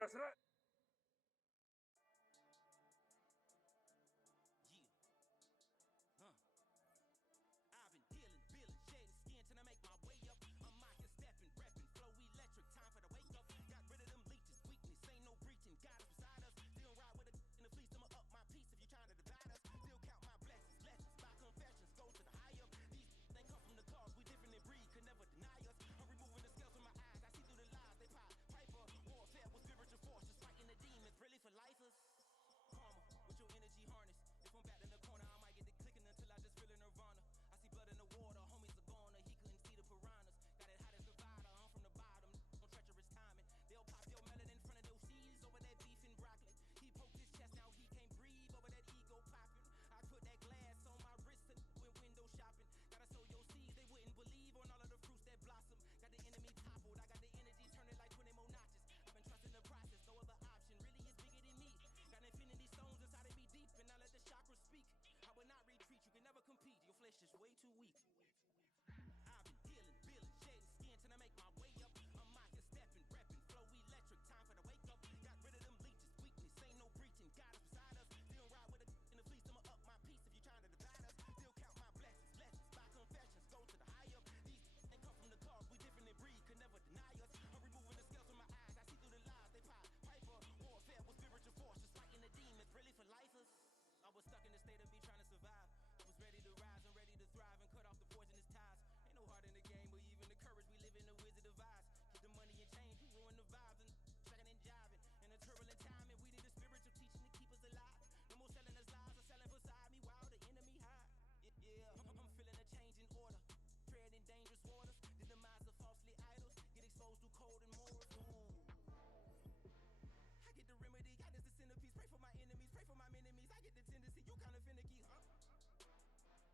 That's right. strive and cut off the poisonous ties. Ain't no heart in the game, but even the courage we live in the wizard of Oz. Get the money and change, we ruin the vibes and tracking and jiving. In a turbulent time, and we need a spiritual teaching to keep us alive. No more selling us lies or selling beside me while the enemy hide. Yeah, I'm feeling a change in order. Treading dangerous waters. The demise of falsely idols. Get exposed through cold and morals. Ooh. I get the remedy, God is the centerpiece. Pray for my enemies, pray for my enemies. I get the tendency, you kinda finicky, huh?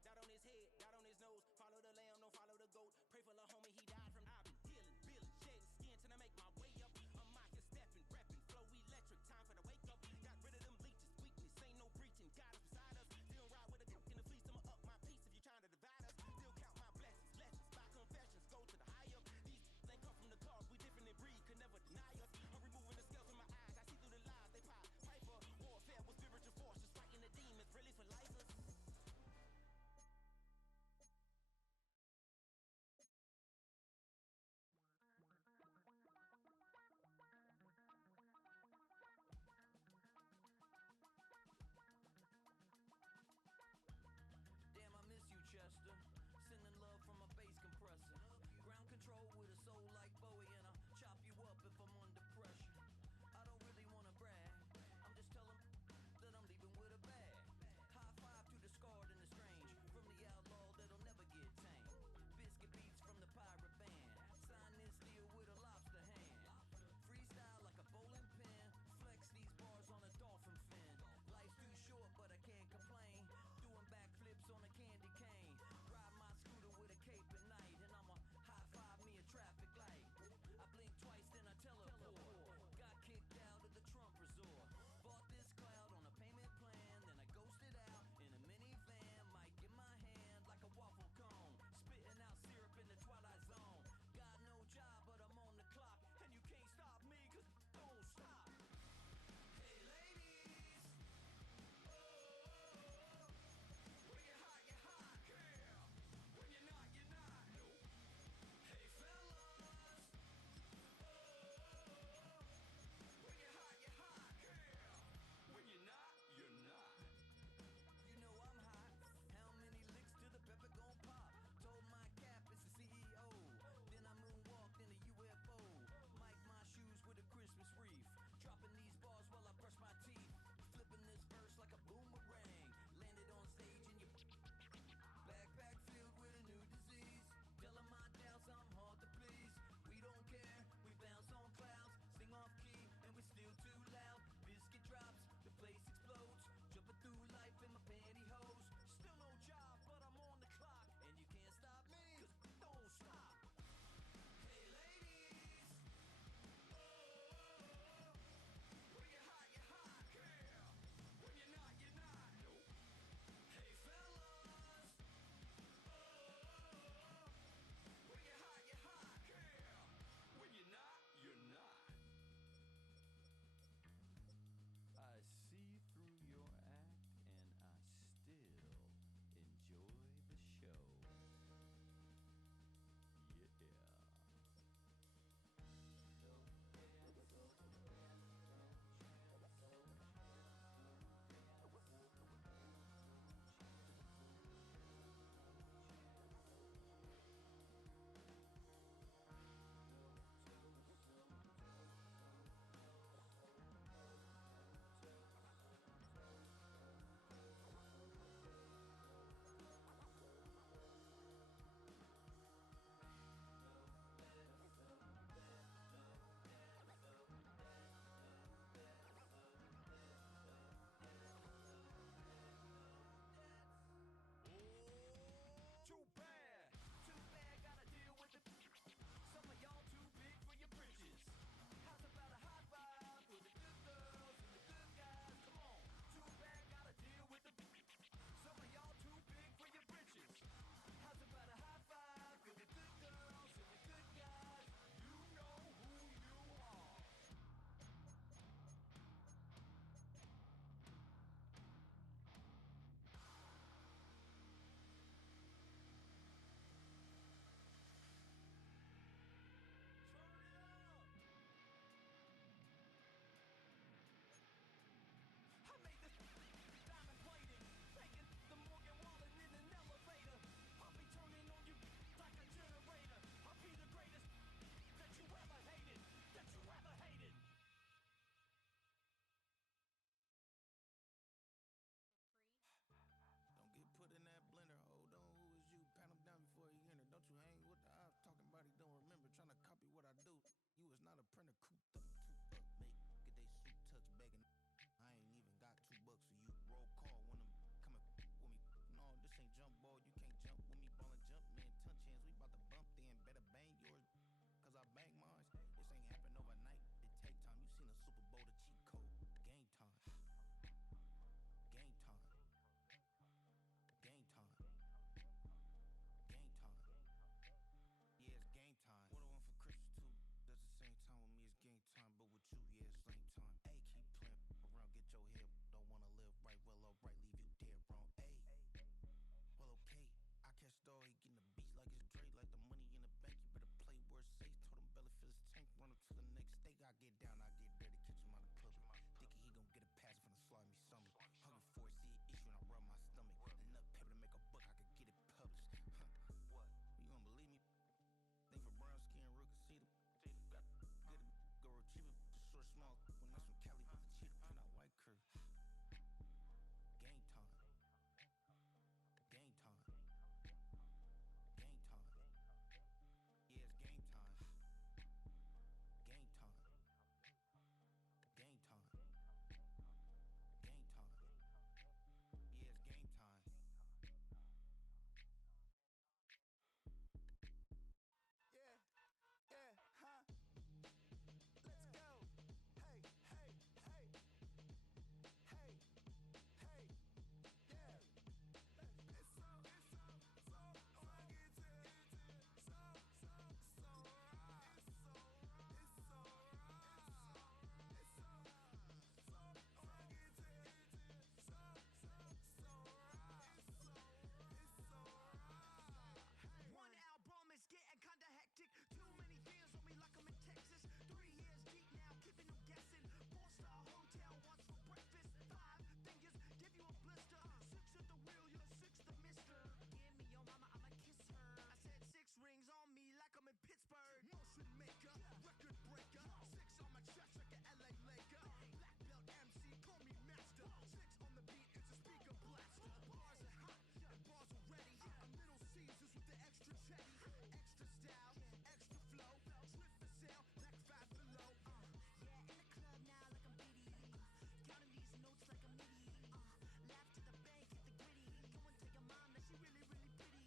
Dot on his head, dot on his nose. Follow the lamb, don't follow the goat. Pray for the homie, he died from. I've been healing, building, shedding skin till I make my way up. I'm mocking, stepping, repping, flow electric. Time for the wake up. Got rid of them leeches, weakness, ain't no breaching. God is beside us. Still ride with a cook in the fleece. I'ma up my peace if you're trying to divide us. Still count my blessings, lessons, by confessions. Go to the high up. These ain't come from the cause. We different in breed, could never deny us. I'm removing the scales from my eyes. I see through the lies they pop. Piper, warfare with spiritual forces. Fighting the demons, really for lifers. Damn, I miss you, Chester. Sending love from a bass compressor. Ground control with a soul like Bowie, and I'll chop you up if I'm under pressure. I don't really wanna brag. I'm just telling that I'm leaving with a bag. High five to the scarred and the strange. From the outlaw that'll never get tamed. Biscuit beats from the pirate band. Sign this deal with a lobster hand. Freestyle like a bowling pin. Flex these bars on a dolphin fin. Life's too short, but I can't complain. Doing backflips on a candy cane. Ride my scooter with a cape at night, and I'ma high five me a traffic light. Printer cooped up, toot up, make get they suit tucks begging. I ain't even got $2 for you. Roll call when I'm coming with me. No, this ain't jump ball. You can't jump with me. Ballin' jump man, touch hands. We bout to bump then. Better bang yours, cause I bang mine. This ain't happen overnight. It take time. You seen a Super Bowl, the cheat code. Game time. Game time. Game time. Game time. Yeah, it's game time. What I want for Christmas too. Does the same time with me, it's game time. But with you, yeah, it's lame time. Ayy, keep playing around, get your head. Don't wanna live right, well, alright, leave you dead wrong. Ayy, well, okay. I catch the he getting the beats like it's Dre, like the money in the bank. You better play where it's safe. Told him belly for his tank, run him to the next stake. I get down, I get dirty, catch him out of public. Thinking he gon' get a pass from the slimy stomach. Hungry for it, see an issue and I rub my stomach. Enough paper to make a book, I could get it published. What? You don't believe me? Think for brown skin, real can see them. Got get it, go retrieve it. Short, small, when that's from Cali with the cheetah print out white curve. Game time. Game time. Game time. Yeah, it's game time. Game time. Game time. Game time. Yeah, it's game time. Yeah, yeah, huh? Let's go. Hey, hey, hey. Hey, hey, yeah. It's so One album is getting kinda hectic. Too many fans on me like I'm in Texas. 3 years deep now, keeping them guessing. 4-star hotel, what's for breakfast? 5 fingers, give you a blister. 6 at the wheel, you're 6 the mister. Give me your mama, I'ma kiss her. I said 6 rings on me like I'm in Pittsburgh. Motion maker, record breaker. 6 on my chest like an LA Laker. Black belt MC, call me master. 6 on the beat, it's a speaker blaster. Bars are hot and bars are ready. I'm Little Caesars with the extra chetty. Extra style, extra flow. Drift for sale, like 5 below. Yeah, in the club now like I'm Biddy. Counting these notes like a MIDI. Laugh to the bank, hit the gritty. Go and tell your mom that she really, really pretty.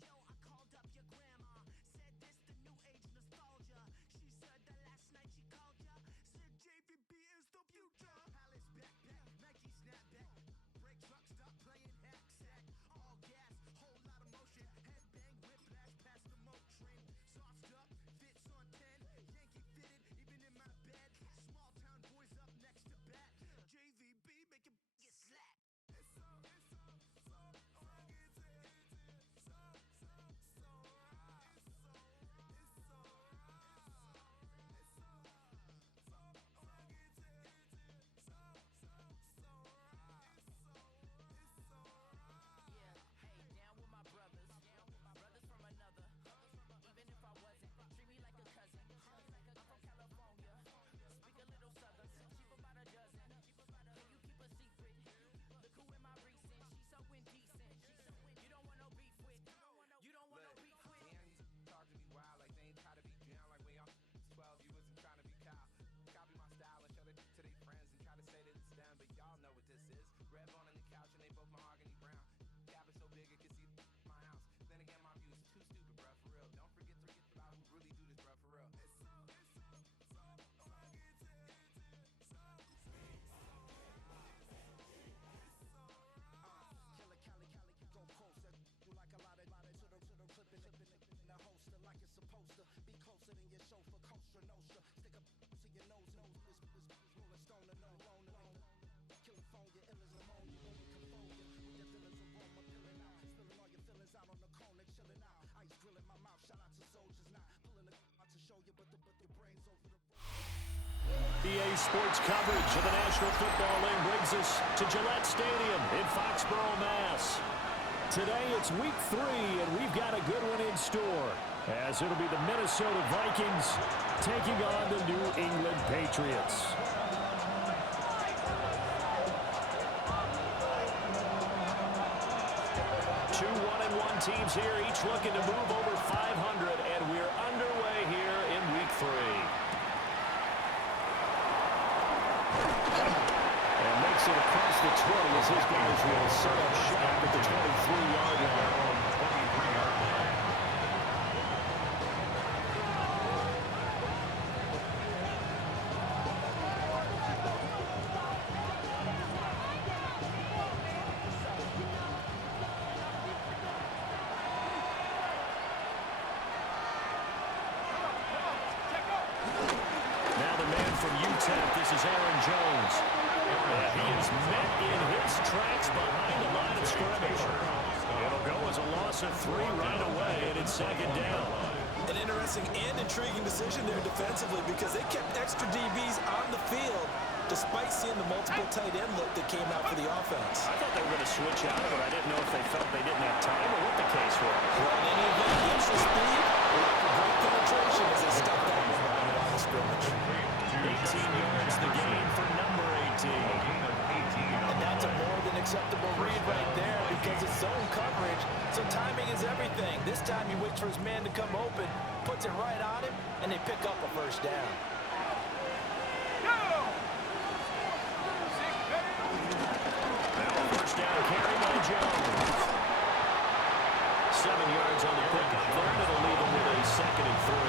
Yo, I called up your grandma. Said this the new age nostalgia. She said that last night she called ya. Said JVP is the future. Palace backpack, Nike snapback. Break truck, stop playing hack sack. All gas, whole lot of motion. Headbang, whiplash, past the Motrin. Soft stuff, fits on 10. Yankee fitted, even in my bed. Small town boys up next to bat. JVB, make it get slapped. It's so yeah, hey, down with my brothers. Brothers from another. Even if I wasn't, treat me like a cousin. I'm from California. Speak a little southern. Cheap about a dozen. Can you keep a secret? Look who in my recent. She's so indecent. You don't want no beef with. You don't want no beef with. Talk to me wild like they ain't try to be down like when y'all 12, you wasn't trying to be Kyle. Copy my style and show it to their friends and try to say that it's them, but y'all know what this is. Red on the couch and they both mahogany brown. Cabin so big it can see my house. Then again, my view is too stupid, bruh, for real. Don't forget about who really do this, bruh, for real. Killer Cali, go closer. You like a lot of to the clipping in the holster like it's supposed to be closer than your chauffeur, Costa Nostra. Stick up to your nose, this rolling stone and no rolling. California, ill as ammonia, going California. With your villains aroma, peeling out, spilling all your feelings out on the corner, chilling out. Ice grilling my mouth, shout out to soldiers, not pulling the out to show you, but your brains over the. EA Sports coverage of the National Football League brings us to Gillette Stadium in Foxborough, Mass. Today it's week 3, and we've got a good one in store, as it'll be the Minnesota Vikings taking on the New England Patriots. Two 1-1 teams here, each looking to move over 500, and we're underway here in week 3. it across the 20 as his guys will set up shop at the 23-yard line. From UTEP, this is Aaron Jones. He is met in his tracks behind the line of scrimmage. It'll go as a loss of 3 right away, and it's second down. An interesting and intriguing decision there defensively because they kept extra DBs on the field despite seeing the multiple tight end look that came out for the offense. I thought they were going to switch out of it. I didn't know if they felt they didn't have time or what the case was. Well, in any event, the extra speed will offer great penetration as they stop that one behind the line of scrimmage. 18 yards the gain for number 18. And that's a more than acceptable read right there because it's zone coverage, so timing is everything. This time he waits for his man to come open, puts it right on him, and they pick up a first down. Now first down carry by Jones. 7 yards on the pickup. Third, it'll leave him with a 2nd and 3.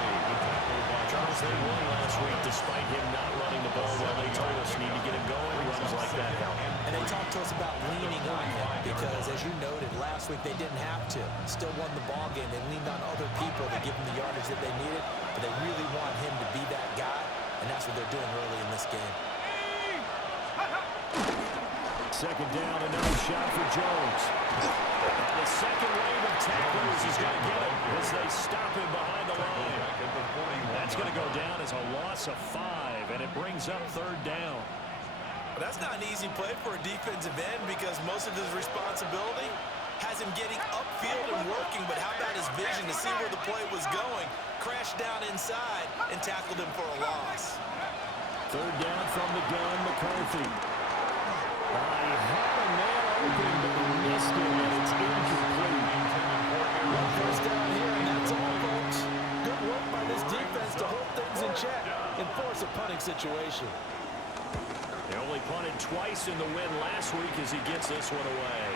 Charles, they won last week despite him not running the ball well. They told us need to get him going. Runs like that help. And they talked to us about leaning on him because, as you noted, last week they didn't have to. Still won the ball game. They leaned on other people to give them the yardage that they needed, but they really want him to be that guy, and that's what they're doing early in this game. Second down, another shot for Jones. And the second wave of tacklers is going to get him as they stop him behind the line. That's going to go down as a loss of 5, and it brings up third down. Well, that's not an easy play for a defensive end because most of his responsibility has him getting upfield and working, but how about his vision to see where the play was going? Crashed down inside and tackled him for a loss. Third down from the gun, McCarthy. I had a man open, but he missed him, and it's incomplete. One first down here, and that's all, folks. Good work by this defense to hold things in check and force a punting situation. They only punted twice in the win last week as he gets this one away.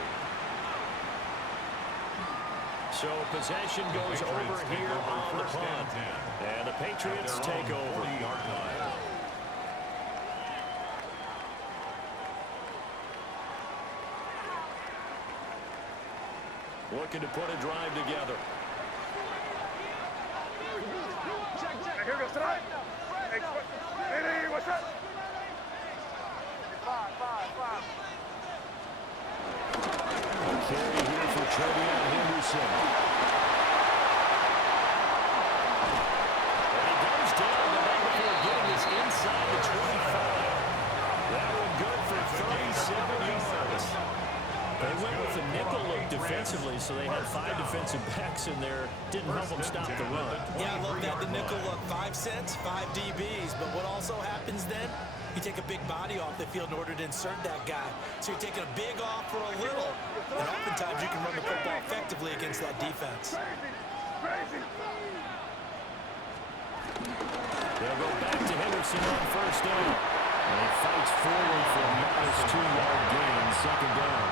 So possession goes over here on the punt. And the Patriots take over. Looking to put a drive together. Here goes tonight. Hey, what's up? Five. A carry here for Trevion Henderson. And he goes down the line before getting this inside the 25. That one good for 37 yards. They went with the nickel look defensively, so they had 5 defensive backs in there. Didn't help them stop the run. Yeah, I love that. The nickel look, 5 cents, 5 DBs. But what also happens then, you take a big body off the field in order to insert that guy. So you're taking a big off for a little. And oftentimes you can run the football effectively against that defense. Crazy. They'll go back to Henderson on first down. And he fights forward for a modest 2-yard gain, second down.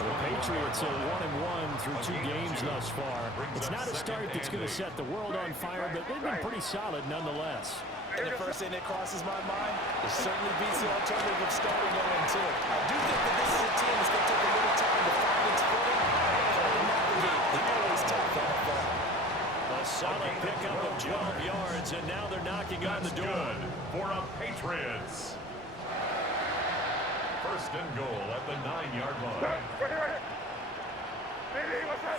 The Patriots are 1-1 through 2 games thus far. It's not a start that's going to set the world on fire, but they've been pretty solid nonetheless. And the first thing that crosses my mind is certainly beats the alternative of starting 0-2. I do think that this is a team that's going to take a little time to find its footing and to navigate the always tough NFL. A solid pickup of 12 yards, and now they're knocking on the door. For the Patriots. First and goal at the 9-yard line. Right here. Hey, what's up?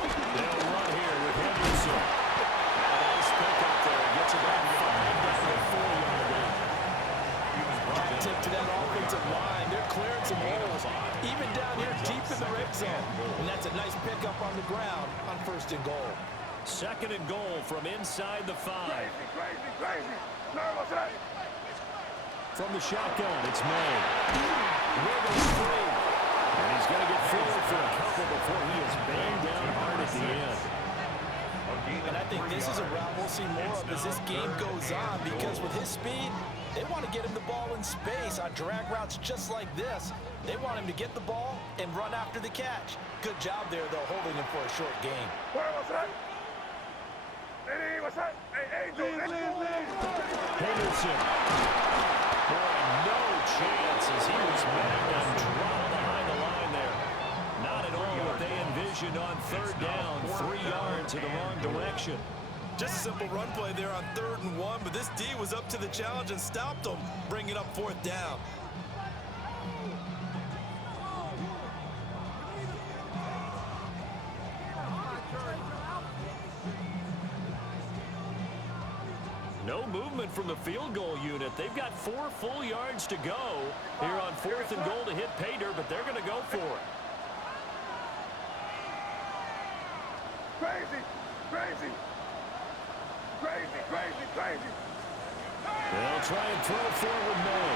They'll run here with Henderson. A nice pickup there. Gets about 5 down the 4-yard line. Hat tip to that offensive line. They're clearing some holes, even down here deep in the red zone. And that's a nice pickup on the ground on first and goal. Second and goal from inside the 5. Crazy. No, what's up? From the shotgun, it's May. Wiggles free. And he's going to get forward for a couple before he is banged down hard at the end. And I think this is a route we'll see more of as this game goes on because with his speed, They want to get him the ball in space on drag routes just like this. They want him to get the ball and run after the catch. Good job there, though, holding him for a short gain. Where was that? Hey, what's that? Hey, Henderson. Boy, no chances. He was met and dropped behind the line there. Not at all what they envisioned on third down. 3 yards in the wrong direction. Just a simple run play there on 3rd and 1, but this D was up to the challenge and stopped them, bringing up 4th down. No movement from the field goal unit. They've got 4 full yards to go here on 4th and goal to hit pay dirt, but they're going to go for it. Crazy, crazy. Crazy, crazy, crazy. They'll try and throw forward May.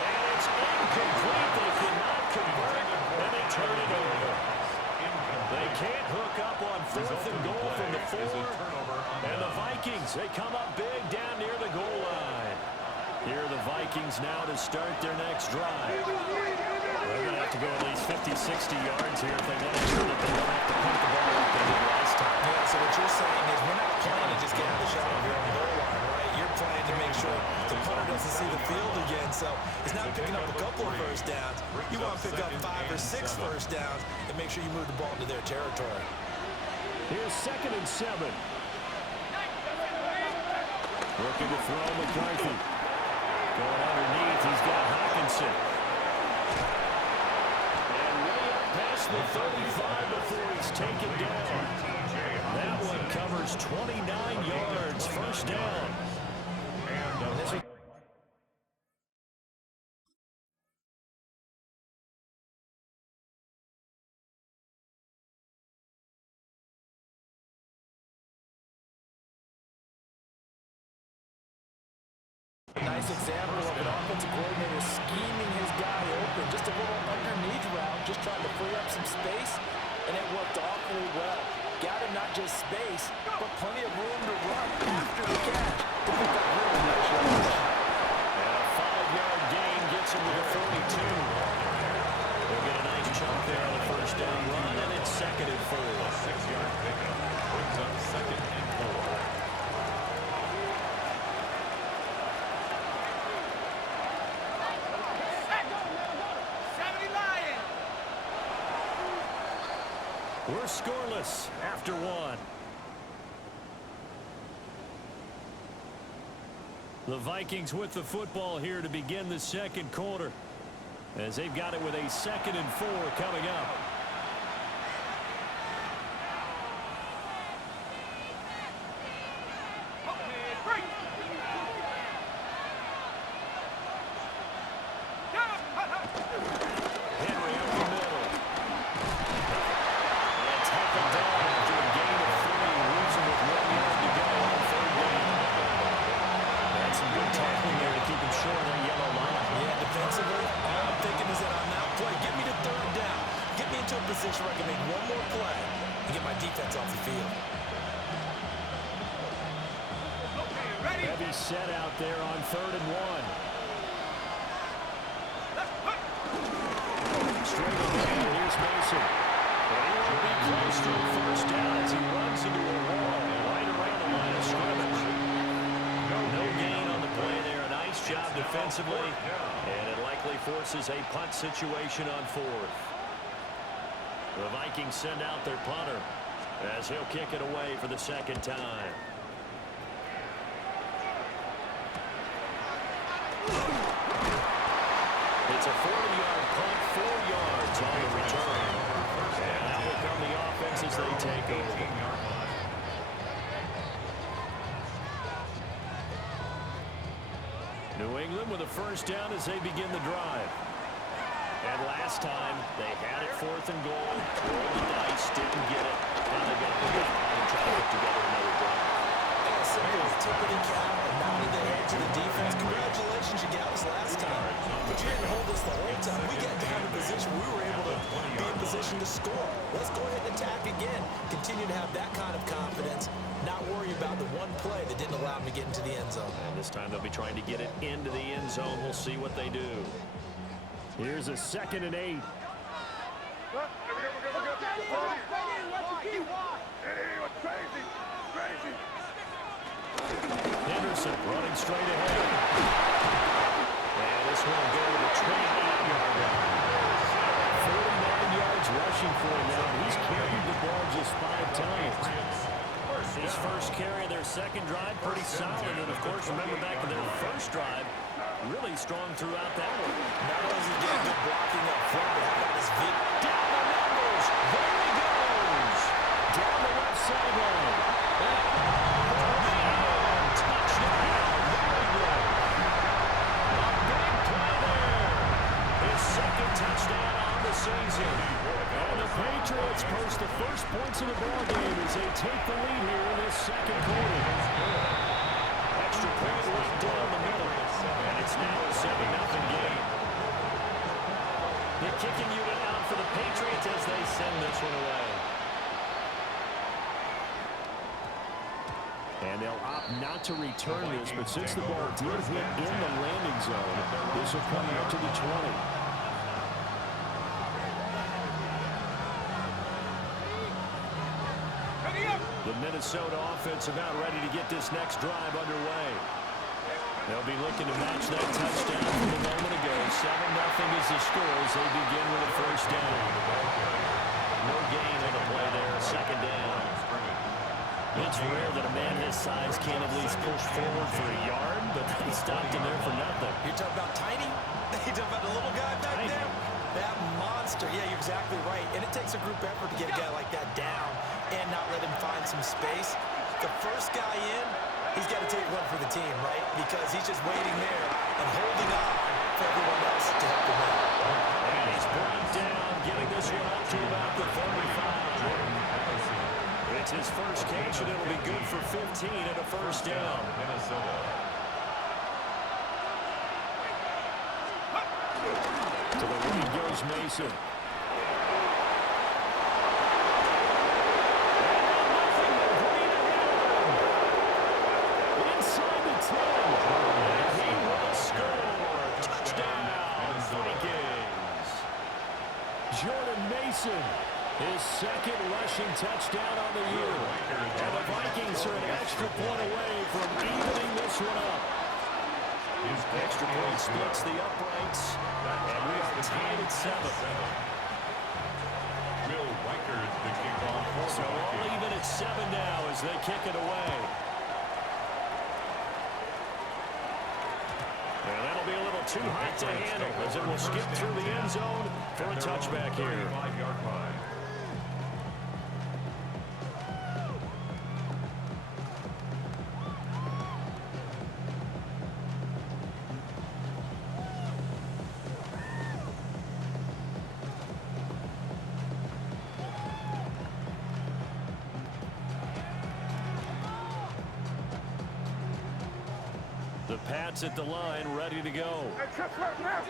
And it's incomplete. They cannot convert, and they turn it over. They can't hook up on 4th and goal from the 4. And the Vikings, they come up big down near the goal line. Here are the Vikings now to start their next drive. They're going to have to go at least 50, 60 yards here if they want to ensure that they don't have to pump the ball like they did last time. Yeah, so what you're saying is we're not playing to just get out of the shot here on the goal line, right? You're playing to make sure the punter doesn't see the field again. So it's not picking up a couple of first downs. You want to pick up 5 or 6 first downs and make sure you move the ball into their territory. Here's 2nd and 7. Looking to throw McCarthy. Going underneath, he's got Hawkinson. And way up past the 35 before he's taken down. That one covers 29 yards, first down. Nice example of an offensive coordinator scheming his guy open. Just a little underneath route, just trying to free up some space, and it worked awfully well. Got him not just space, but plenty of room to run after the catch to pick up really nice yards. And a 5-yard gain gets him to the 42. They'll get a nice chunk there on the first down run, and it's 2nd and 4. A 6-yard pickup brings up 2nd and 4. We're scoreless after 1. The Vikings with the football here to begin the 2nd quarter, as they've got it with a 2nd and 4 coming up. Position where I can make one more play and get my defense off the field. Heavy set out there on 3rd and 1. Straight ahead, here's Mason. But he won't be close to a first down as he runs into a wall right around the line of scrimmage. No gain on the play there. A nice job defensively, and it likely forces a punt situation on 4th. The Vikings send out their punter as he'll kick it away for the 2nd time. It's a 40-yard punt, 4 yards on the return. And now will come the offense as they take over. New England with a first down as they begin the drive. And last time, they had it 4th and goal. Rolled the dice, didn't get it. Now they've got to put it on and try to put together another drive. Yeah, simple tippity cap and nodding the head to the defense. Congratulations, you got us last time. But you didn't hold us the whole time. We got down in position. We were able to be in position position to score. Let's go ahead and attack again. Continue to have that kind of confidence. Not worry about the one play that didn't allow them to get into the end zone. And this time they'll be trying to get it into the end zone. We'll see what they do. Here's a 2nd and 8. Henderson running straight ahead. And this one will go to the 28-yard line. 49 yards rushing for him now. He's carried the ball just 5 times. His first carry of their second drive, pretty solid. And, of course, remember back to their first drive, really strong throughout that one. Not only is he getting good blocking up front, but how about his feet? Down the numbers. There he goes. Down the left sideline. Touchdown. Very good. A big play there. His second touchdown on the season. And the Patriots post the first points of the ballgame as they take the lead here in this second quarter. Extra point right down the middle. And it's now a 7-0 game. The kicking unit out for the Patriots as they send this one away. And they'll opt not to return this, but since the ball did hit in the landing zone, this will come out to the 20. The Minnesota offense about ready to get this next drive underway. They'll be looking to match that touchdown from a moment ago. 7-0 is the score as they begin with a first down. No gain on the play there, second down. It's rare that a man his size can't at least push forward for a yard, but they stopped him there for nothing. You're talking about tiny? You're talking about the little guy back there? That monster. Yeah, you're exactly right. And it takes a group effort to get a guy like that down and not let him find some space. The first guy in, he's got to take one for the team, right? Because he's just waiting there and holding on for everyone else to help him out. And he's brought down, getting this one up to about the 35. It's his first catch, and it'll be good for 15 and a first down. Minnesota. To the right goes Mason. Inside the 10. And he will score. Touchdown, Vikings. Jordan Mason, his second rushing touchdown on the year. And the Vikings are an extra point away from evening this one up. Extra point splits the uprights, and we are tied at 7. Will Weichert, the kickoff for So all even at 7 now as they kick it away. And that'll be a little too hot to handle as it will skip through the end zone for a touchback here. 35-yard line. The Pats at the line, ready to go.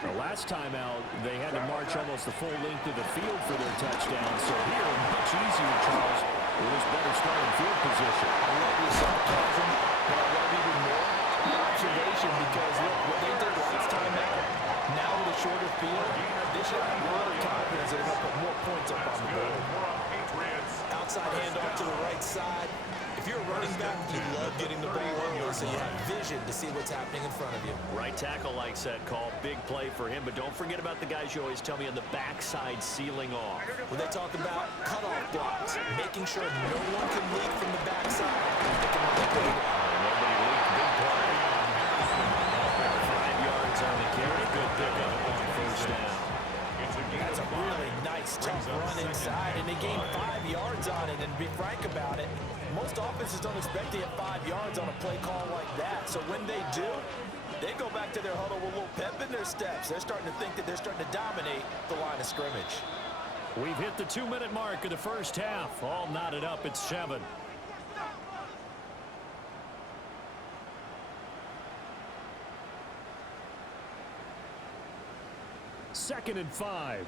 The last time out, they had to march almost the full length of the field for their touchdown. So here, much easier, Charles. It was better starting field position. I love your sarcasm, but I love even more the observation because, look, what they did last time out, now with a shorter field, they should have a lot of confidence they're going to put more points up on the board. Outside handoff to the right side. If you're a running back, you love getting the ball early so you have vision to see what's happening in front of you. Right tackle likes that call. Big play for him, but don't forget about the guys you always tell me on the backside sealing off. When they talk about cutoff blocks, making sure no one can leak from the backside, they can run the play down. Nobody leaked. Big play. 5 yards on the carry. Good pickup on first down. That's a really nice, tough run inside, and they gained 5 yards on it. And to be frank about it, most offenses don't expect to get 5 yards on a play call like that. So when they do, they go back to their huddle with a little pep in their steps. They're starting to think that they're starting to dominate the line of scrimmage. We've hit the 2-minute mark of the first half. All knotted up at 7. Second and 5.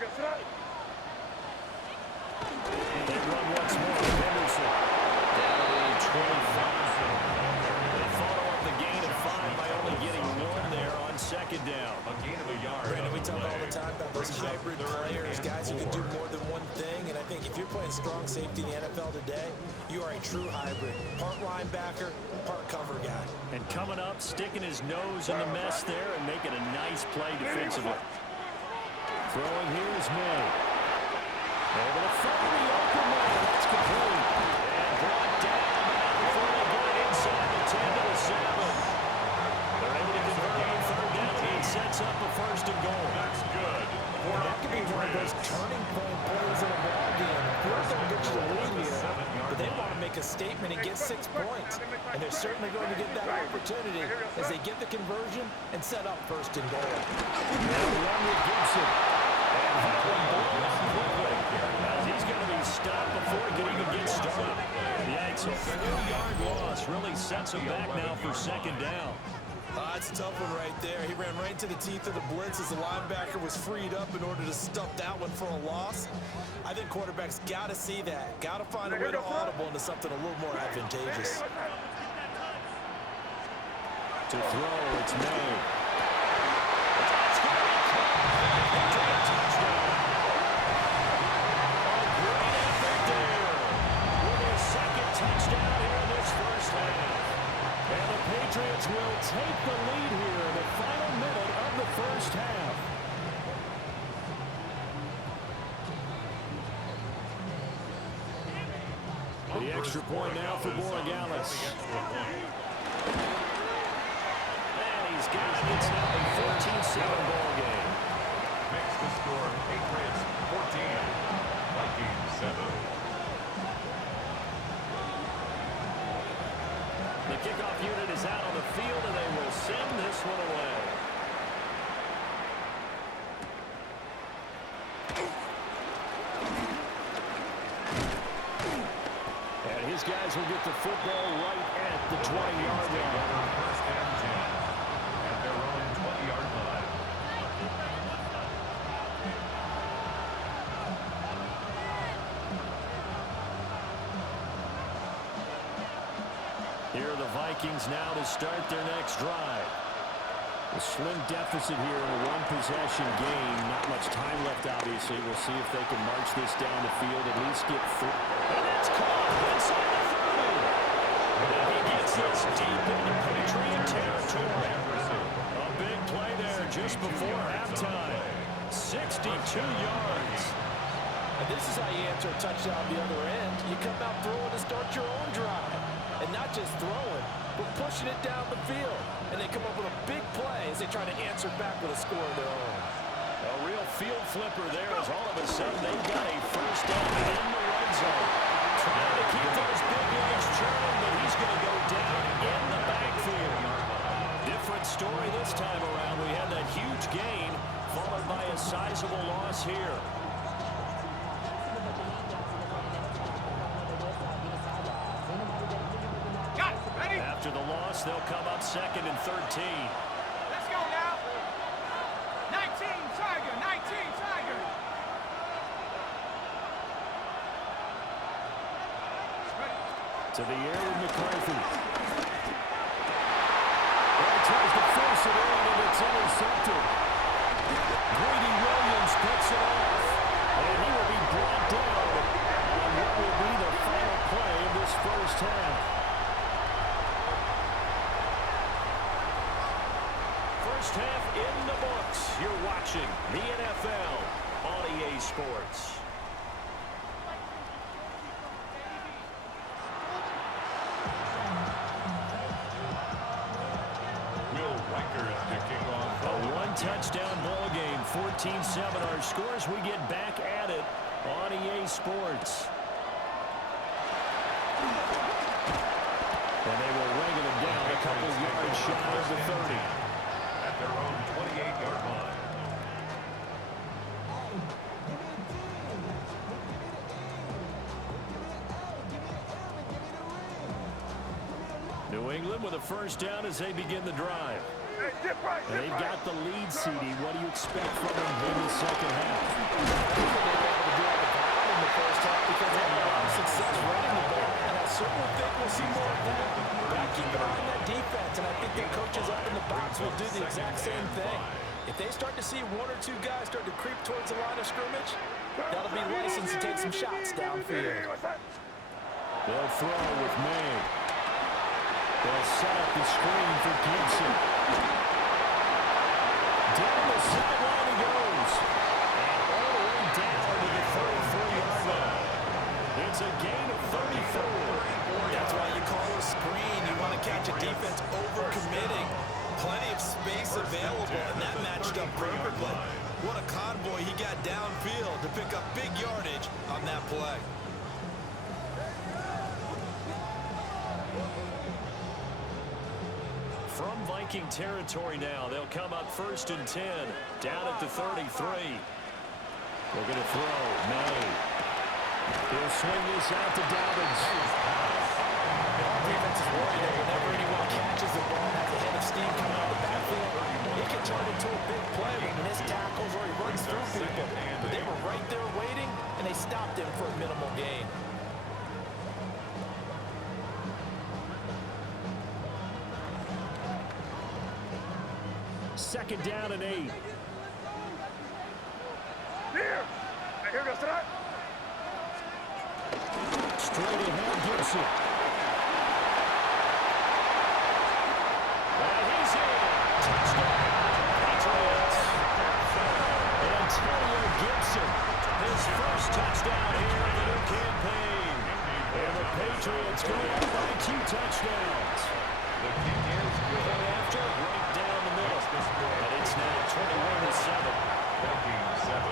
They run once more. Henderson. Down to 25. They follow up the gain of 5 by only getting 1 there on second down. A gain of a yard. Brandon, we talk all the time about those hybrid players, guys who can do more than one thing, and I think if you're playing strong safety in the NFL today, you are a true hybrid. Part linebacker, part cover guy. And coming up, sticking his nose in the mess there and making a nice play defensively. Throwing here is May. Able to find the open man. That's complete. And brought down before they get inside the 10 to the 7. They're able to convert on third down and sets up a first and goal. That's good. That could be one of those turning point plays in a ball game. Bills don't get you the lead here, but they want to make a statement and get 6 points. And they're certainly going to get that opportunity as they get the conversion and set up first and goal. Now one with Gibson. And that one blown up quickly. As he's going to be stopped before he can even get started. Yanks a 4-yard loss. Really sets him back now for second down. That's a tough one right there. He ran right into the teeth of the blitz as the linebacker was freed up in order to stuff that one for a loss. I think quarterbacks got to see that. Got to find a way to audible into something a little more advantageous. To throw, it's May. Touchdown here in this first half. And the Patriots will take the lead here in the final minute of the first half. The extra point now for Borregales. And he's got it. It's now a 14-7 ball game. Makes the score Patriots 14, Vikings 7. The kickoff unit is out on the field, and they will send this one away. And his guys will get the football right at the 20-yard line. First and 10 at their own 20-yard line. Here are the Vikings now to start their next drive. A slim deficit here in a one-possession game. Not much time left, obviously. We'll see if they can march this down the field, at least get through. And it's caught inside the 30. And he gets this deep into Patriot territory. A big play there just before halftime. 62 yards. And this is how you answer a touchdown the other end. You come out throwing to start your own drive. And not just throwing, but pushing it down the field. And they come up with a big play as they try to answer back with a score of their own. A real field flipper there as all of a sudden they've got a first down in the red zone. Trying to keep those big legs churning, but he's going to go down in the backfield. Different story this time around. We had that huge gain followed by a sizable loss here. After the loss, they'll come up second and 13. Let's go now. 19 Tiger, 19 Tiger. To the air with McCarthy. He tries to force it in, and it's intercepted. Grady Williams picks it off, and he will be brought down on what will be the final play of this first half. First half in the books. You're watching the NFL on EA Sports. A one-touchdown ball game, 14-7 our scores. We get back at it on EA Sports. And they will ring it down a couple yards shy of the 30. At their own 28-yard line. New England with a first down as they begin the drive. And they've got the lead, CD. What do you expect from them in the second half? They were able to do all the ground in the first half because they had a lot of success running the ball. And I certainly think we'll see more of that. But keep an eye on that defense, and I think their coaches up in the box will do the exact same thing. If they start to see one or two guys start to creep towards the line of scrimmage, that'll be license to take some shots downfield. They'll throw with May. They'll set up the screen for Gibson. Down the sideline he goes. And all the way down to the 33-yard line. It's a gain of 34. That's why you call a screen. You want to catch a defense over-committing. Plenty of space available, and that matched up perfectly. What a convoy he got downfield to pick up big yardage on that play. From Viking territory now, they'll come up 1st and 10, down at the 33. They're going to throw. May. He'll swing this out to Dobbins. Our defense is worried that whenever anyone catches the ball and has a head of steam coming out of the backfield, it can turn into a big play when he missed tackles or he runs through people. But they were right there waiting, and they stopped him for a minimal gain. Second down and 8. Here goes that. Straight ahead, Gibson. And he's in. Touchdown, Patriots. Antonio Gibson, his first touchdown here in the new campaign. And the Patriots go up by 2 touchdowns. The kick is good. After right down the middle. And it's now 21-7. Vikings 7.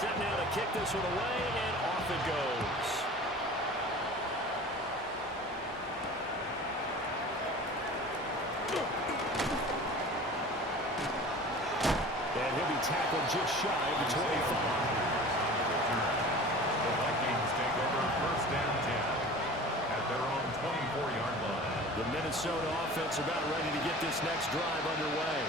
Set now to kick this one away, and off it goes. And he'll be tackled just shy of the 25. The Vikings take over 1st and 10 at their own 24-yard line. The Minnesota offense about ready to get this next drive underway.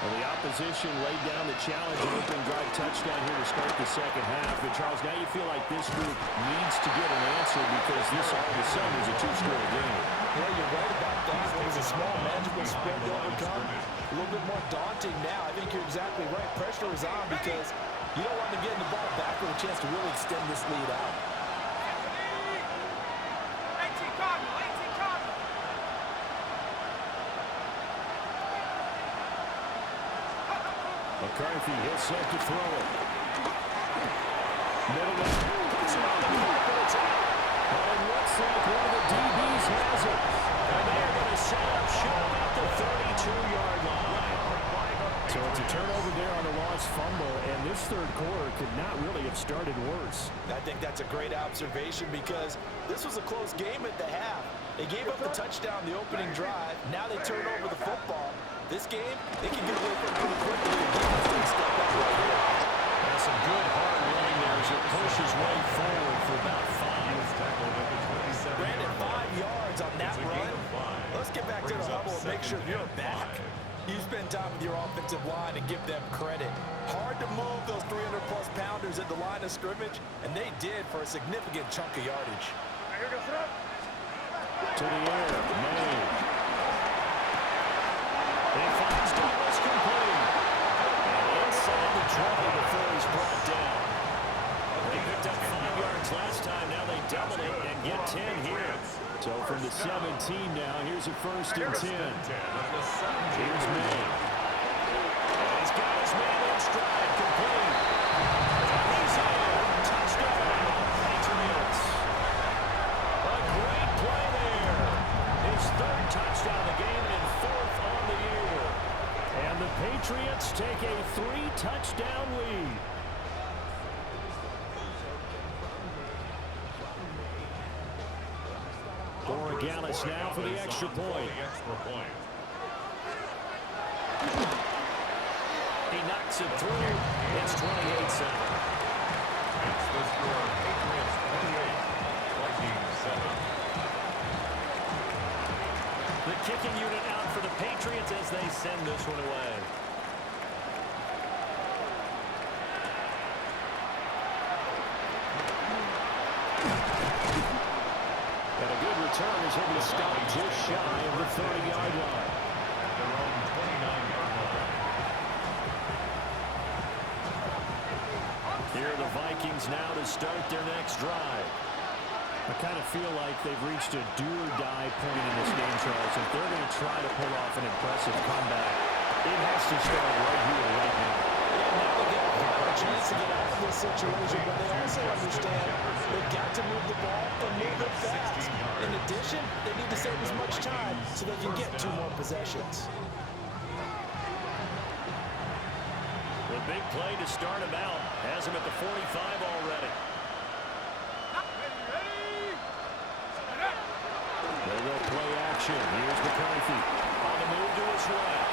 Well, the opposition laid down the challenge and opening drive touchdown here to start the second half. But, Charles, now you feel like this group needs to get an answer because this all of a sudden is a 2-score game. Yeah, you're right about that. It was a small, manageable spread to overcome. A little bit more daunting now. I think you're exactly right. Pressure is on because you don't want to get the ball back with a chance to really extend this lead out. McCarthy, he'll set to throw it. Middle of puts it on the carpet, it's out. And it looks like one of the DBs has it. And they're going to set up short at the 32-yard line. So it's a turnover there on a lost fumble, and this third quarter could not really have started worse. I think that's a great observation because this was a close game at the half. They gave up the touchdown the opening drive. Now they turn over the football. This game, they can get away from it pretty quickly. The defense didn't step up right here. That's some good hard running there as it pushes way forward for about 5. Brandon, 5 yards on that run. Let's get back to the huddle and make sure you're back. You spend time with your offensive line and give them credit. Hard to move those 300-plus pounders at the line of scrimmage, and they did for a significant chunk of yardage. To the air, May. He finds Douglas complete. And inside the 20 before he's brought down. They picked up 5 yards last time. Now they double it and get 10 here. So from the 17 now, here's a 1st and 10. Here's May. And he's got his man in stride, complete. And he's in. Touchdown, Patriots. A great play there. His 3rd touchdown of the game and 4th on the year. And the Patriots take a 3-touchdown lead. Borregales now for the extra point. He knocks it through. It's 28-7. It's the score. Patriots 28, Vikings 7. The kicking unit out for the Patriots as they send this one away. And a good return is able to stop just shy of the 30-yard line. Their own 29-yard line. Here are the Vikings now to start their next drive. I kind of feel like they've reached a do-or-die point in this game, Charles. If they're going to try to pull off an impressive comeback, it has to start right here, right now. Yeah, now they get a chance to get out of this situation, but they also understand they've got to move the ball and move it fast. In addition, they need to save as much time so they can get 2 more possessions. The big play to start him out has him at the 45 already. They will play action. Here's McCarthy on the move to his left.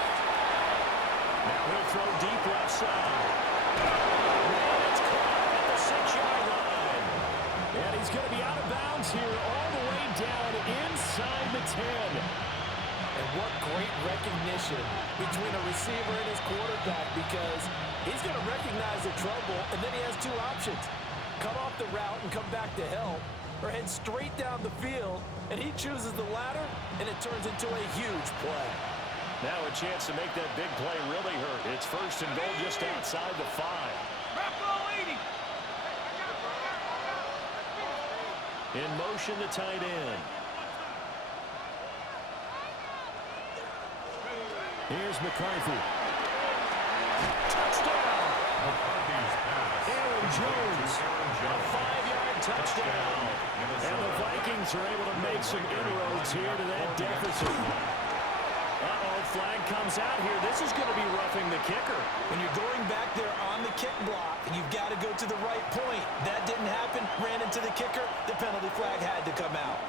Now he'll throw deep left side. And it's caught at the 6-yard line. And he's going to be out of bounds here all the way down inside the 10. And what great recognition between a receiver and his quarterback, because he's going to recognize the trouble, and then he has 2 options. Cut off the route and come back to help, or head straight down the field, and he chooses the latter, and it turns into a huge play. Now a chance to make that big play really hurt. It's first and goal just outside the 5. In motion, the tight end. Here's McCarthy. Touchdown! McCarthy's pass. Aaron Jones. A 5-yard touchdown. And the Vikings are able to make some inroads here to that deficit. Uh-oh, flag comes out here. This is going to be roughing the kicker. When you're going back there on the kick block, you've got to go to the right point. That didn't happen. Ran into the kicker. The penalty flag had to come out.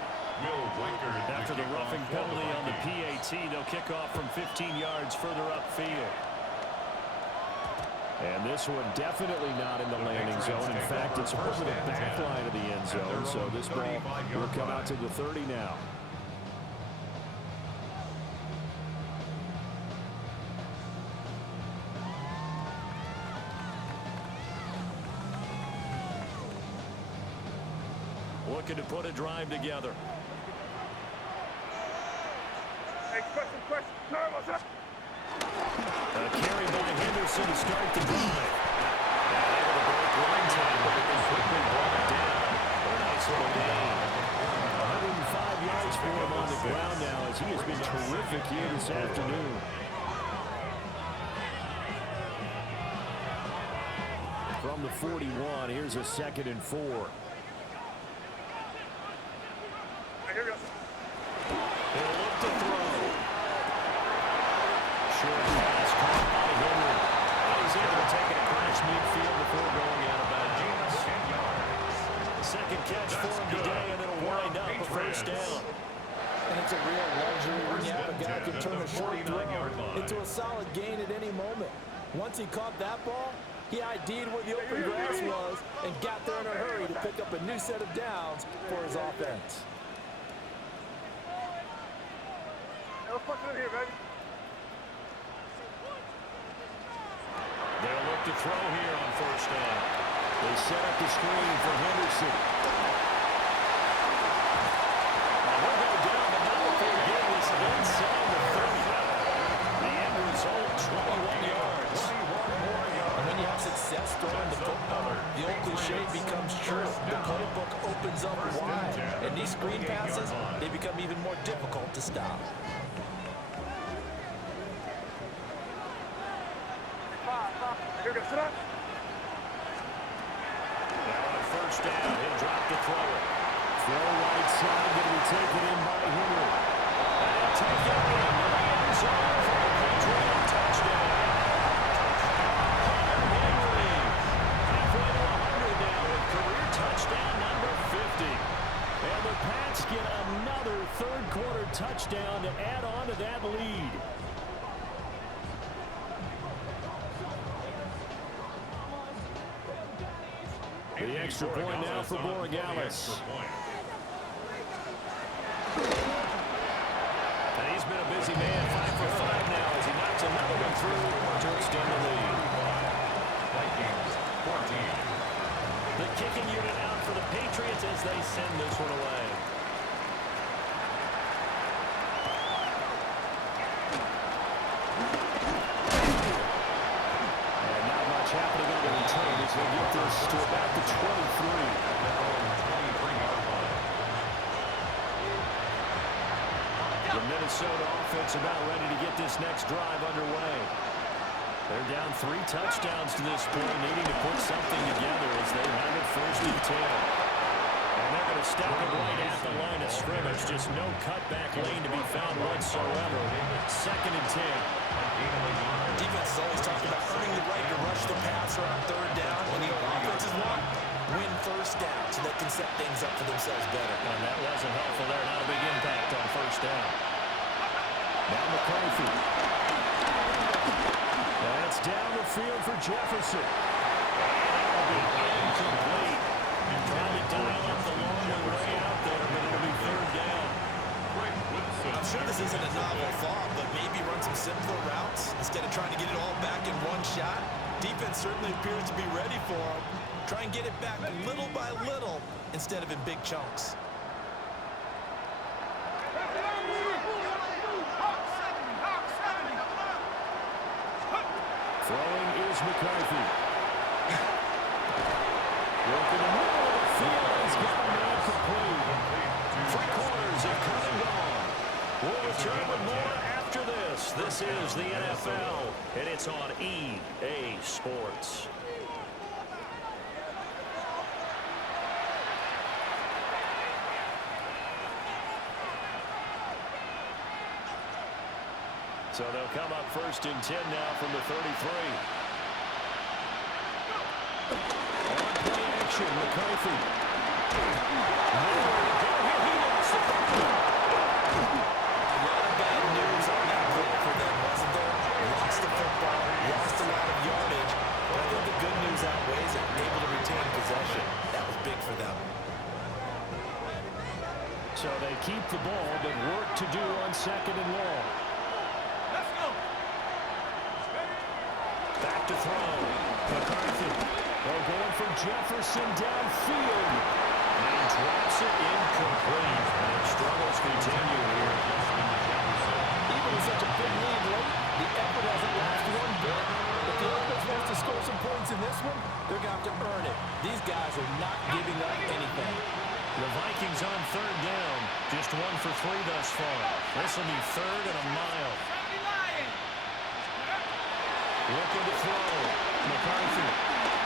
After the roughing penalty on the PAT, they'll kick off from 15 yards further upfield. And this one definitely not in the landing zone. In fact, it's over the back line of the end zone. So this ball will come out to the 30 now. Looking to put a drive together. Hey, question. No, what's up? A carry by Henderson to start the drive. And able to break one tackle and quickly brought it down. A nice little gain. 105 yards for him on the ground now as he has been terrific here this afternoon. From the 41, here's a 2nd and 4. Here we go. He'll look to throw. Short pass caught by Henry. And he's able to take it across midfield before going out of bounds. Second catch for him today, and it'll wind up a first down. And it's a real luxury when you have a guy who can turn a short throw into a solid gain at any moment. Once he caught that ball, he ID'd where the open grass was and got there in a hurry to pick up a new set of downs for his offense. Let's put it in here, baby. They'll look to throw here on first down. They set up the screen for Henderson. Now he'll go down, but not before getting this inside the 30. The end result, 21 yards. And when you have success throwing the football, the old cliche becomes true. The playbook opens up wide, and these screen passes, they become even more difficult to stop. Here we go. Sit up. Now on first down, he'll drop the throw. Throw right side, going to be taken in by Henry. And taken in the end zone for a Patriot touchdown. Henry, halfway to 100 now with career touchdown number 50. And the Pats get another third-quarter touchdown to add on to that lead. The extra point now for Borregales. And he's been a busy man. as they send this one away. And not much happening on the return as they get this to about the 23. The Minnesota offense about ready to get this next drive underway. They're down 3 touchdowns to this point, needing to put something together as they have it 1st and 10. And they're going to stop it right at the line of scrimmage. Just no cutback lane to be found whatsoever. 2nd and 10. Defense is always talking about earning the right to rush the passer on 3rd down. And the offenses want win 1st down so they can set things up for themselves better. And that wasn't helpful there. Not a big impact on 1st down. Now McCarthy. That's down the field for Jefferson. That'll be incomplete. Trying to dial up the long way out there, but it'll be 3rd down. I'm sure this isn't a novel thought, but maybe run some simpler routes instead of trying to get it all back in one shot. Defense certainly appears to be ready for him. Try and get it back little by little instead of in big chunks. Throwing is McCarthy. Work in the middle of the field. He's got a man complete. 3 quarters have come and gone. We'll return with more after this. This is the NFL, and it's on EA Sports. So they'll come up 1st and 10 now from the 33. On play action, McCarthy. Nowhere to go here. He lost the football. A lot of bad news on that play for them, wasn't there? Lost the football, lost a lot of yardage. But I think the good news outweighs it. Able to retain possession. That was big for them. So they keep the ball, but work to do on 2nd and long. Back to throw. McCarthy. They're going for Jefferson downfield. And he drops it incomplete. And struggles continue here. Even with such a big lead late, the effort hasn't lasted one bit. If the offense wants to score some points in this one, they're going to have to earn it. These guys are not giving up anything. The Vikings on 3rd down. Just 1 for 3 thus far. This will be 3rd and a mile. Looking to throw. McCarthy.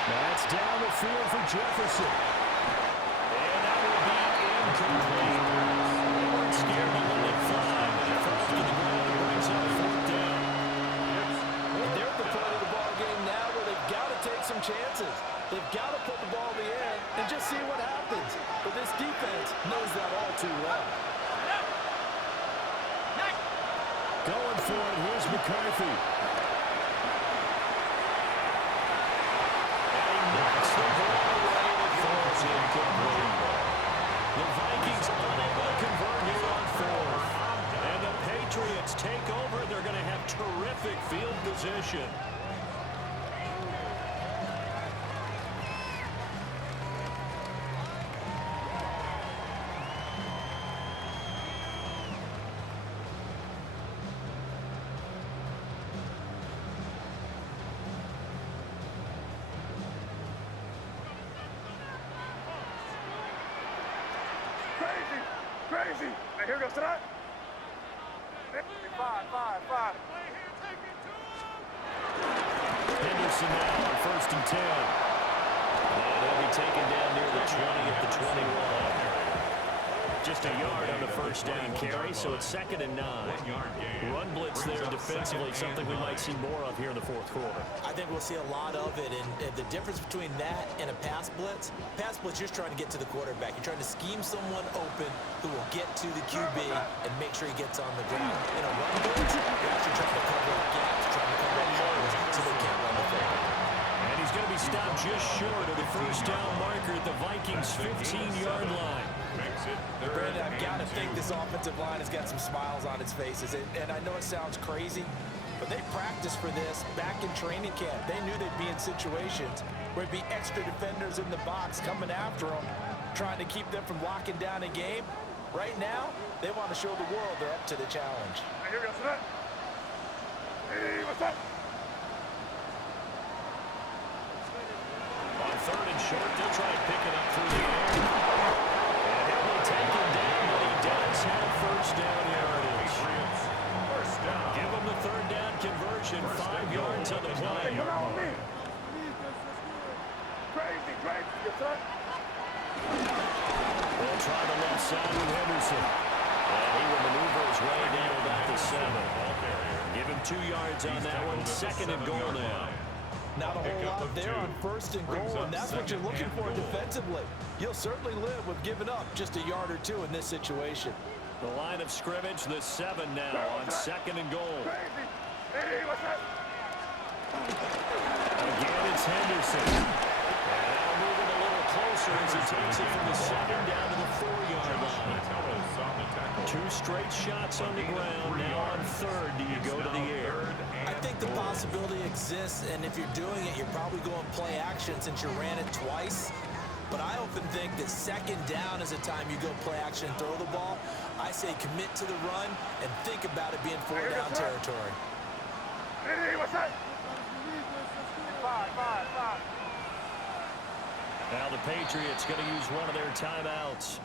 That's down the field for Jefferson. And that will be incomplete. They weren't scared to let it fly, but it falls to the ground and brings up 4th down. And they're at the point of the ball game now where they've got to take some chances. They've got to put the ball in the air and just see what happens. But this defense knows that all too well. Going for it, here's McCarthy. The Vikings unable to convert here on 4th. And the Patriots take over. They're going to have terrific field position. Crazy. Hey, here goes tonight. 5. Henderson now on 1st and 10. And he'll be taken down near the 20 at the 21. Just a yard on the 1st down carry, so it's 2nd and 9. Run blitz there defensively, something we might see more of here in the 4th quarter. I think we'll see a lot of it, and the difference between that and a pass blitz, you're trying to get to the quarterback. You're trying to scheme someone open who will get to the QB and make sure he gets on the ground. In a run blitz, you're actually trying to cover up gaps, trying to cover up holes so they can't run the football. And he's going to be stopped just short of the 1st down marker at the Vikings' 15-yard line. Brandon, I've got to think this offensive line has got some smiles on its faces. And I know it sounds crazy, but they practiced for this back in training camp. They knew they'd be in situations where it'd be extra defenders in the box coming after them. trying to keep them from locking down a game. Right now, they want to show the world they're up to the challenge. Here we go, set. Hey, what's up? On third and short, they'll try and pick it up through the air. And he'll be taken down, but he does have first down yardage. First down. Give him the third down conversion, 5 yards on the play. Hey, come on with me. Crazy, crazy, yes, sir. They'll try the left side with Henderson. And he will maneuver his way down about the 7. Give him 2 yards on that one. Second and goal now. Not a whole lot there on first and goal, and that's what you're looking for defensively. You'll certainly live with giving up just a yard or two in this situation. The line of scrimmage, the 7 now on second and goal. Crazy. Hey, what's up? Again, it's Henderson. And now moving a little closer as he takes it from the 7 down to the 4-yard line. 2 straight shots on the ground. Now on third, do you go to the air? I think the possibility exists, and if you're doing it, you're probably going play action since you ran it twice. But I often think that second down is a time you go play action and throw the ball. I say commit to the run and think about it being 4-down territory. Hey, what's up? Five. Now the Patriots going to use one of their timeouts.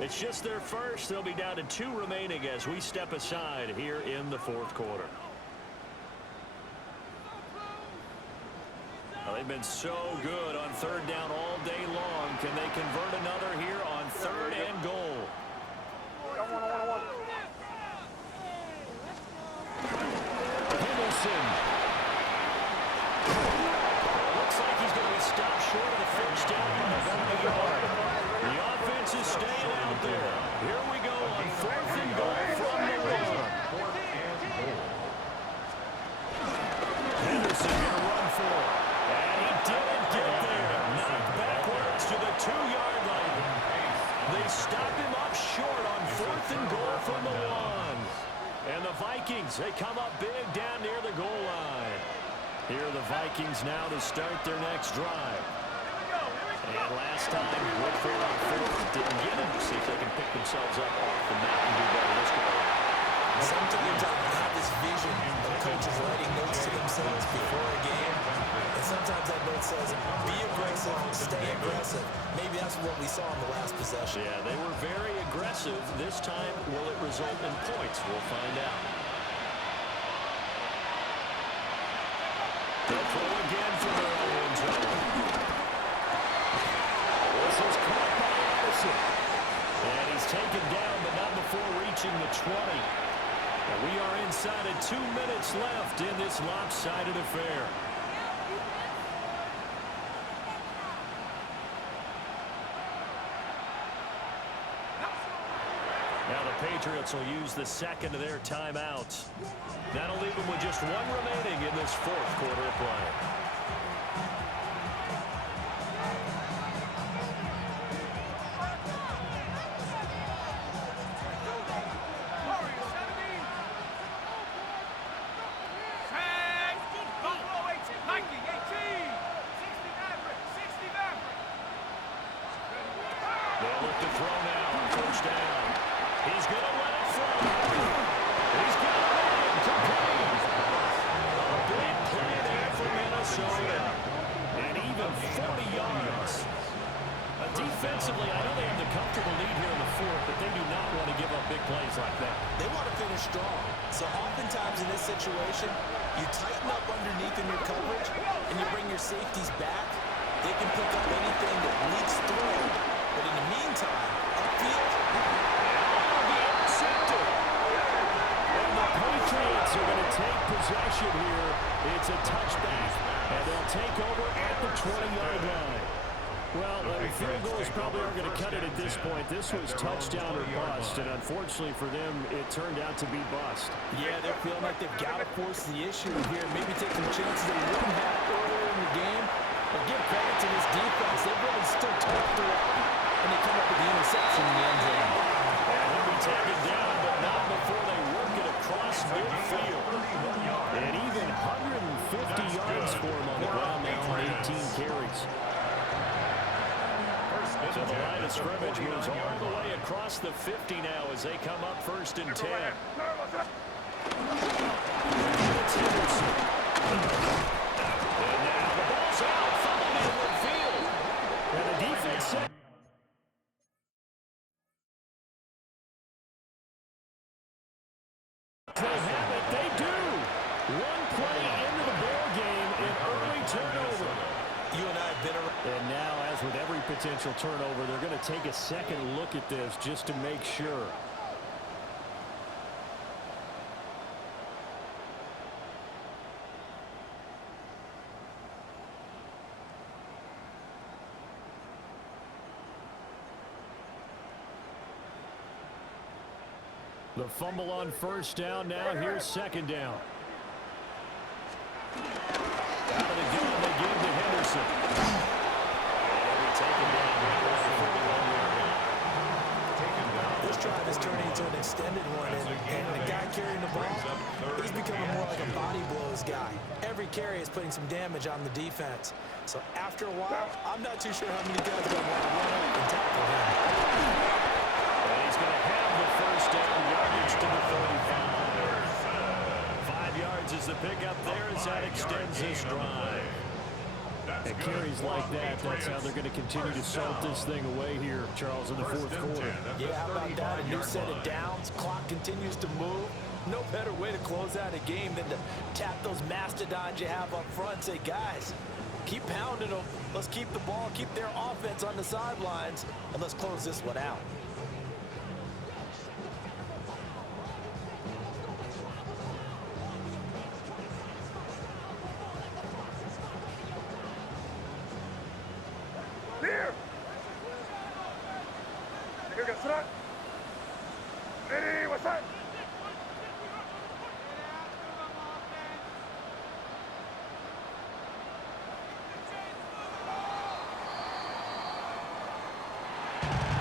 It's just their first. They'll be down to 2 remaining as we step aside here in the fourth quarter. Well, they've been so good on third down all day long. Can they convert another here on third and goal? Henderson. Looks like he's going to be stopped short of the first down by about a yard. The offense is staying out there. Here we go on fourth and goal from the 1. Henderson going to run for it. And he didn't get there. Knocked backwards to the 2-yard line. They stop him up short on fourth and goal from the 1. And the Vikings, they come up big down near the goal line. Here are the Vikings now to start their next drive. And last time, went for it on fourth. Didn't get him. See if they can pick themselves up off the mat and do better this go. Sometimes I have this vision of coaches writing notes to themselves before a game. And sometimes that note says, be aggressive, stay aggressive. Maybe that's what we saw in the last possession. Yeah, they were very aggressive. This time, will it result in points? We'll find out. They'll throw again for their own end zone. This is caught by Addison. And he's taken down, but not before reaching the 20. And we are inside of 2 minutes left in this lopsided affair. Now the Patriots will use the second of their timeouts. That'll leave them with just 1 remaining in this fourth quarter of play. They'll look to throw now on first down. He's going to let it fly. He's got it in, complete. A big play there for Minnesota. And even 40 yards. Defensively, I know they have the comfortable lead here in the fourth, but they do not want to give up big plays like that. They want to finish strong. So oftentimes in this situation, you tighten up underneath in your coverage, and you bring your safeties back. They can pick up anything that leaks through. But in the meantime, upfield, and the Patriots are going to take possession here. It's a touchback, and they'll take over at the 20-yard line. Well, field goals probably aren't going to cut it at this point. This was touchdown or bust, and unfortunately for them, it turned out to be bust. yeah, they're feeling like they've got to force the issue here. Maybe take some chances they wouldn't have earlier in the game. But give credit to this defense. They've really stood tall throughout, and they come up with the interception in the end zone. And he'll be taken down, but not before they work it across midfield. And even 150 yards for him on the ground now on 18 carries. So the line of scrimmage moves all the way across the 50 now as they come up 1st and 10. It's Henderson. And now the ball's out. Fumbled in midfield. And the defense set. They have it. They do. One play into the ball game, an early turnover. You and I have been around. And now, as with every potential turnover, they're going to take a second look at this just to make sure. The fumble on 1st down. Now here's 2nd down. Out of the gun, they give to Henderson. This drive is turning into an extended one, and the guy carrying the ball, he's becoming more like a body blows guy. Every carry is putting some damage on the defense. So after a while, I'm not too sure how many guys are going to want to run up and tackle him. And he's going to have the 1st down, yardage to the 35. 5 yards is the pickup there as that extends this drive. And carries like that, that's how they're going to continue to salt this thing away here, Charles, in the 4th quarter. Yeah, how about that? A new set of downs. Clock continues to move. No better way to close out a game than to tap those mastodons you have up front. Say, guys, keep pounding them. Let's keep the ball, keep their offense on the sidelines, and let's close this one out. Ready, what's that?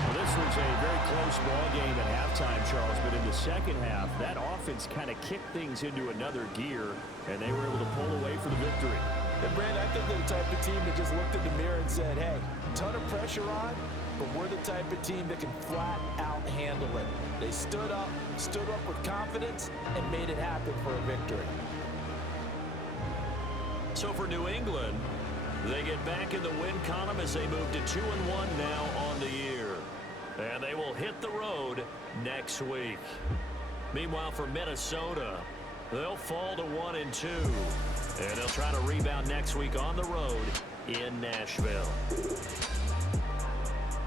Well, this was a very close ball game at halftime, Charles, but in the 2nd half, that offense kind of kicked things into another gear, and they were able to pull away for the victory. And Brandon, I think they're the type of team that just looked in the mirror and said, hey, ton of pressure on, but we're the type of team that can flat out handle it. They stood up with confidence, and made it happen for a victory. So for New England, they get back in the win column as they move to 2-1 now on the year. And they will hit the road next week. Meanwhile, for Minnesota, they'll fall to 1-2. And they'll try to rebound next week on the road in Nashville.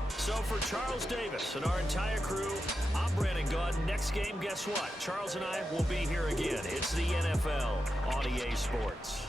So for Charles Davis and our entire crew, I'm Brandon Gunn. Next game, guess what? Charles and I will be here again. It's the NFL on EA Sports.